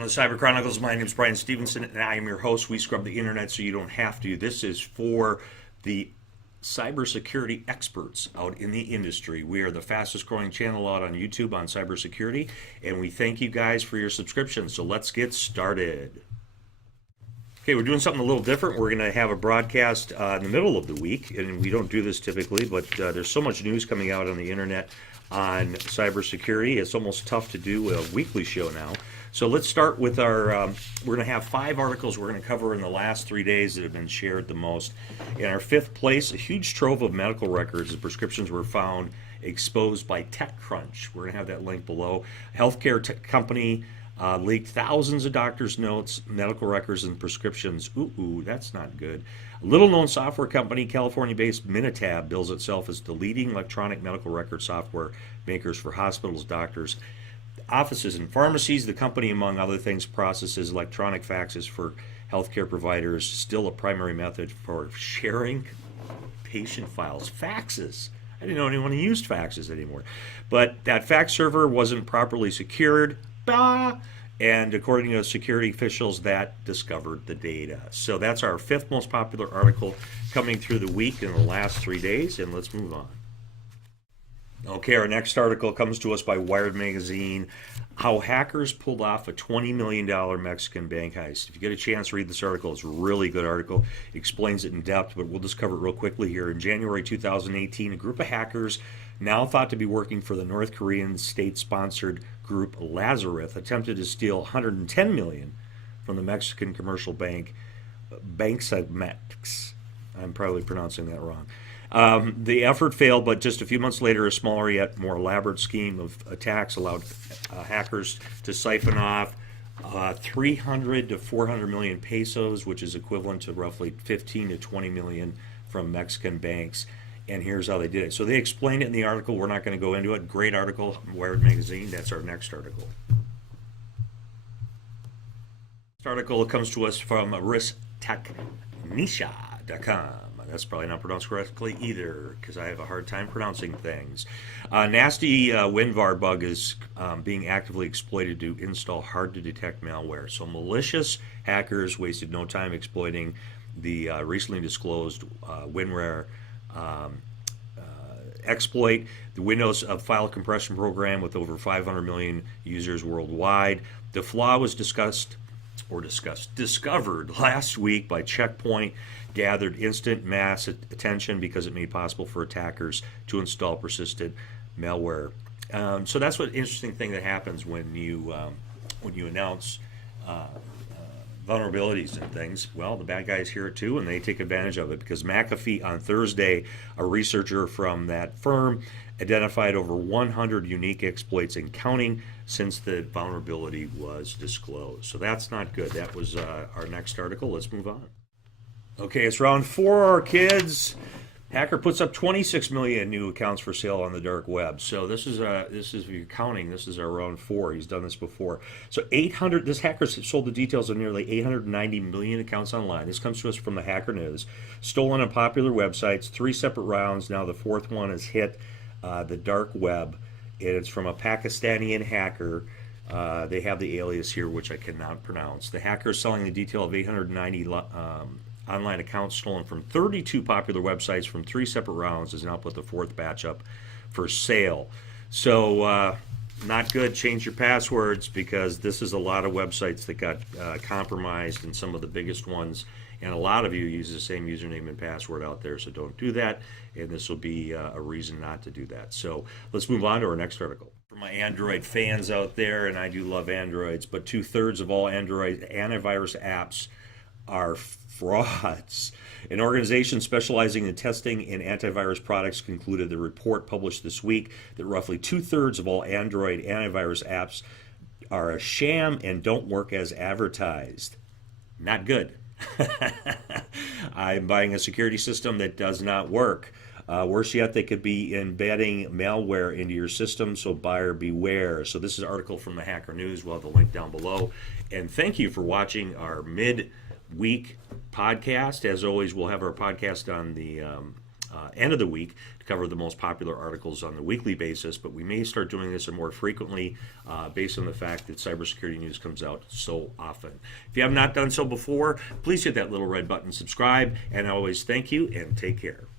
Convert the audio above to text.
Welcome to the Cyber Chronicles. My name is Brian Stevenson, and I am your host. We scrub the internet so you don't have to. This is for the cybersecurity experts out in the industry. We are the fastest growing channel out on YouTube on cybersecurity, and we thank you guys for your subscription. So let's get started. Okay, we're doing something a little different. We're going to have a broadcast in the middle of the week, and we don't do this typically, but there's so much news coming out on the internet on cybersecurity. It's almost tough to do a weekly show now. So let's start with our, we're going to have 5 articles we're going to cover in the last 3 days that have been shared the most. In our 5th place, a huge trove of medical records and prescriptions were found exposed by TechCrunch. We're going to have that link below. A healthcare company leaked thousands of doctors' notes, medical records, and prescriptions. Ooh, that's not good. A little-known software company, California-based Minitab, bills itself as the leading electronic medical record software makers for hospitals, doctors, offices, and pharmacies. The company, among other things, processes electronic faxes for healthcare providers, still a primary method for sharing patient files. Faxes. I didn't know anyone used faxes anymore. But that fax server wasn't properly secured. And according to security officials, that discovered the data. So that's our 5th most popular article coming through the week in the last 3 days, and let's move on. Okay, our next article comes to us by Wired Magazine. How hackers pulled off a $20 million Mexican bank heist. If you get a chance to read this article, it's a really good article. It explains it in depth, but we'll just cover it real quickly here. In January 2018, a group of hackers, now thought to be working for the North Korean state-sponsored group Lazarus, attempted to steal $110 million from the Mexican commercial bank Banximex. I'm probably pronouncing that wrong. The effort failed, but just a few months later, a smaller yet more elaborate scheme of attacks allowed hackers to siphon off 300 to 400 million pesos, which is equivalent to roughly 15 to 20 million from Mexican banks. And here's how they did it. So they explained it in the article. We're not going to go into it. Great article, Wired Magazine. That's our next article. This article comes to us from risktechnisha.com. That's probably not pronounced correctly either, because I have a hard time pronouncing things. Nasty WinRAR bug is being actively exploited to install hard-to-detect malware. So malicious hackers wasted no time exploiting the recently disclosed WinRAR exploit. The Windows file compression program with over 500 million users worldwide. The flaw was discovered last week by Checkpoint, gathered instant mass attention because it made it possible for attackers to install persistent malware. So that's what interesting thing that happens when you announce vulnerabilities and things. Well, the bad guys hear it too, and they take advantage of it, because McAfee on Thursday, a researcher from that firm, identified over 100 unique exploits and counting since the vulnerability was disclosed. So that's not good. That was our next article. Let's move on. Okay, it's round 4, kids. Hacker puts up 26 million new accounts for sale on the dark web. So this is if you're counting, this is our round 4. He's done this before. So this hacker sold the details of nearly 890 million accounts online. This comes to us from the Hacker News. Stolen on popular websites, 3 separate rounds. Now the 4th one has hit the dark web, and it's from a Pakistani hacker. They have the alias here, which I cannot pronounce. The hacker is selling the detail of 890 online accounts stolen from 32 popular websites from 3 separate rounds, has now put the 4th batch up for sale. So not good. Change your passwords, because this is a lot of websites that got compromised, and some of the biggest ones. And a lot of you use the same username and password out there, so don't do that. And this will be a reason not to do that. So let's move on to our next article. For my Android fans out there, and I do love Androids, but 2/3 of all Android antivirus apps are frauds. An organization specializing in testing in antivirus products concluded the report published this week that roughly 2/3 of all Android antivirus apps are a sham and don't work as advertised. Not good. I'm buying a security system that does not work. Worse yet, they could be embedding malware into your system, so buyer beware. So this is an article from the Hacker News. We'll have the link down below. And thank you for watching our mid-week podcast. As always, we'll have our podcast on the end of the week to cover the most popular articles on the weekly basis, but we may start doing this more frequently based on the fact that cybersecurity news comes out so often. If you have not done so before, please hit that little red button, subscribe, and I always thank you and take care.